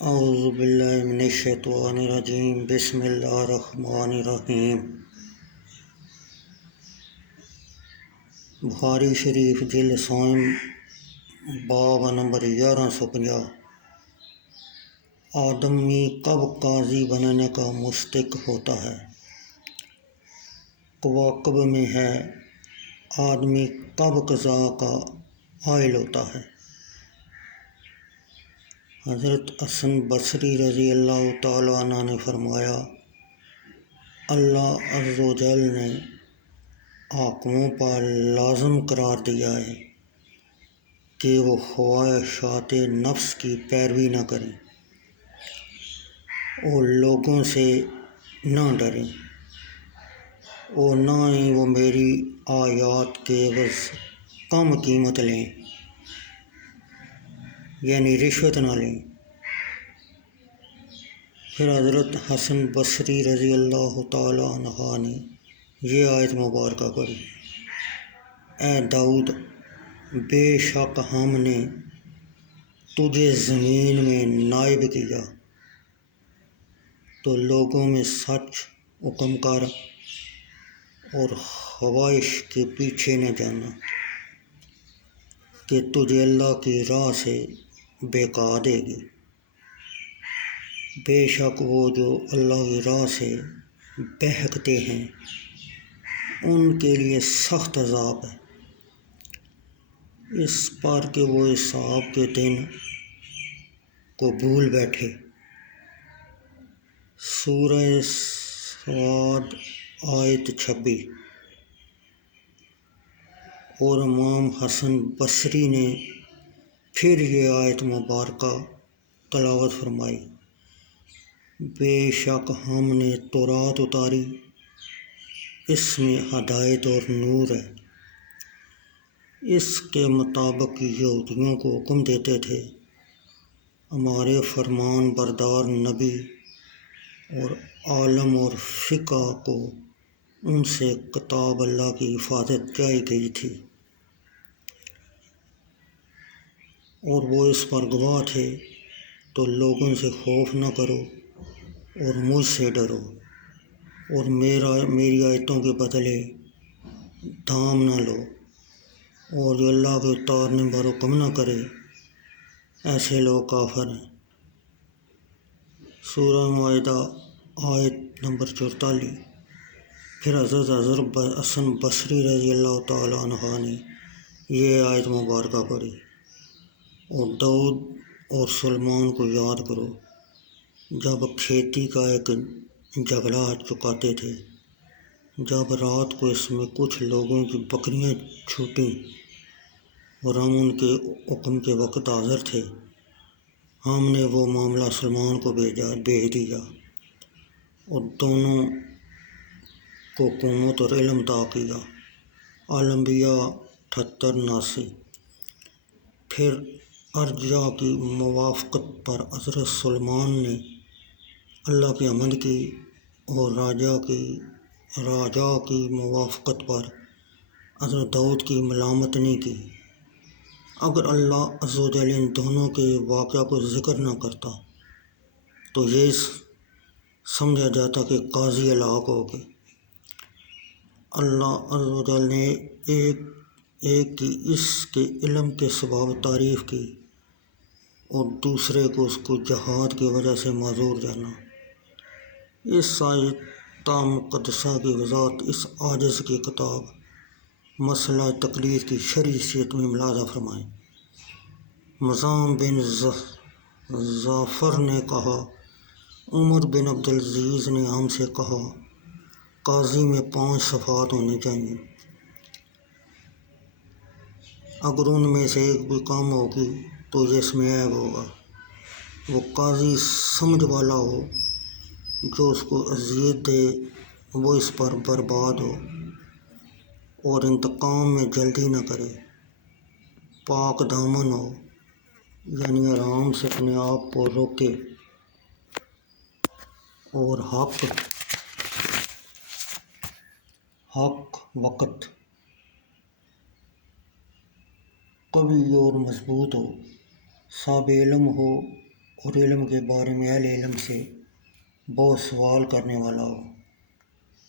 اعوذ باللہ من الشیطان الرجیم بسم اللہ الرحمن الرحیم۔ بخاری شریف جلد سوم باب نمبر 1150۔ آدمی کب قاضی بننے کا مستحق ہوتا ہے؟ کواکب میں ہے آدمی کب قضا کا حائل ہوتا ہے۔ حضرت حسن بصری رضی اللہ تعالیٰ عنہ نے فرمایا، اللہ عز و جل نے حاکموں پر لازم قرار دیا ہے کہ وہ خواہشات نفس کی پیروی نہ کریں اور لوگوں سے نہ ڈریں اور نہ ہی وہ میری آیات کے عوض کم قیمت لیں، یعنی رشوت نہ لیں۔ پھر حضرت حسن بصری رضی اللہ تعالیٰ عنہ نے یہ آیت مبارکہ پڑھی، اے داؤد، بے شک ہم نے تجھے زمین میں نائب کیا تو لوگوں میں سچ حکم کر اور خواہش کے پیچھے نہ جانا کہ تجھے اللہ کی راہ سے بہکا دے گی۔ بے شک وہ جو اللہ کی راہ سے بہکتے ہیں ان کے لیے سخت عذاب ہے، اس پر کہ وہ حساب کے دن کو بھول بیٹھے۔ سورہ صاد آیت 26۔ اور امام حسن بصری نے پھر یہ آیت مبارکہ تلاوت فرمائی، بے شک ہم نے تورات اتاری، اس میں ہدایت اور نور ہے، اس کے مطابق یہودیوں کو حکم دیتے تھے ہمارے فرمان بردار نبی اور عالم اور فقہ کو ان سے کتاب اللہ کی حفاظت چاہی گئی تھی اور وہ اس پر گواہ تھے، تو لوگوں سے خوف نہ کرو اور مجھ سے ڈرو اور میری آیتوں کے بدلے دام نہ لو، اور جو اللہ کے اتارنے پر حکم نہ کرے ایسے لوگ کافر ہیں۔ سورہ مائدہ آیت نمبر 44۔ پھر حضرت حسن بصری رضی اللہ تعالیٰ عنہ نے یہ آیت مبارکہ پڑھی، اور داؤد اور سلیمان کو یاد کرو جب کھیتی کا ایک جگڑا چکاتے تھے، جب رات کو اس میں کچھ لوگوں کی بکریاں چھوٹیں اور ہم ان کے حکم کے وقت حاضر تھے، ہم نے وہ معاملہ سلیمان کو بھیج دیا اور دونوں کو حکومت اور علم عطا کیا۔ الانبیاء 78-79۔ پھر ارجاء کی موافقت پر حضرت سلیمان نے اللہ کی حمد کی اور راجا کی موافقت پر حضرت داؤد کی ملامت نہیں کی۔ اگر اللہ عز و جل ان دونوں کے واقعہ کو ذکر نہ کرتا تو یہ سمجھا جاتا کہ قاضی ہلاک ہو گئے۔ اللہ عز و جل نے ایک کی اس کے علم کے سبب تعریف کی اور دوسرے کو اس کو جہاد کی وجہ سے معذور جانا۔ اس آیت مقدسہ کی وضاحت اس عاجز کی کتاب مسئلہ تقلید کی شرعی حیثیت میں ملاحظہ فرمائیں۔ مزاحم بن ظفر نے کہا، عمر بن عبدالعزیز نے ہم سے کہا، قاضی میں 5 صفات ہونی چاہیے، اگر ان میں سے ایک بھی کم ہوگی تو یہ اس میں عیب ہوگا۔ وہ قاضی سمجھ والا ہو، جو اس کو اذیت دے وہ اس پر برباد ہو اور انتقام میں جلدی نہ کرے، پاک دامن ہو، یعنی حرام سے اپنے آپ کو روکے اور حق وقت قوی اور مضبوط ہو، صاحب علم ہو اور علم کے بارے میں اہل علم سے بہت سوال کرنے والا ہو۔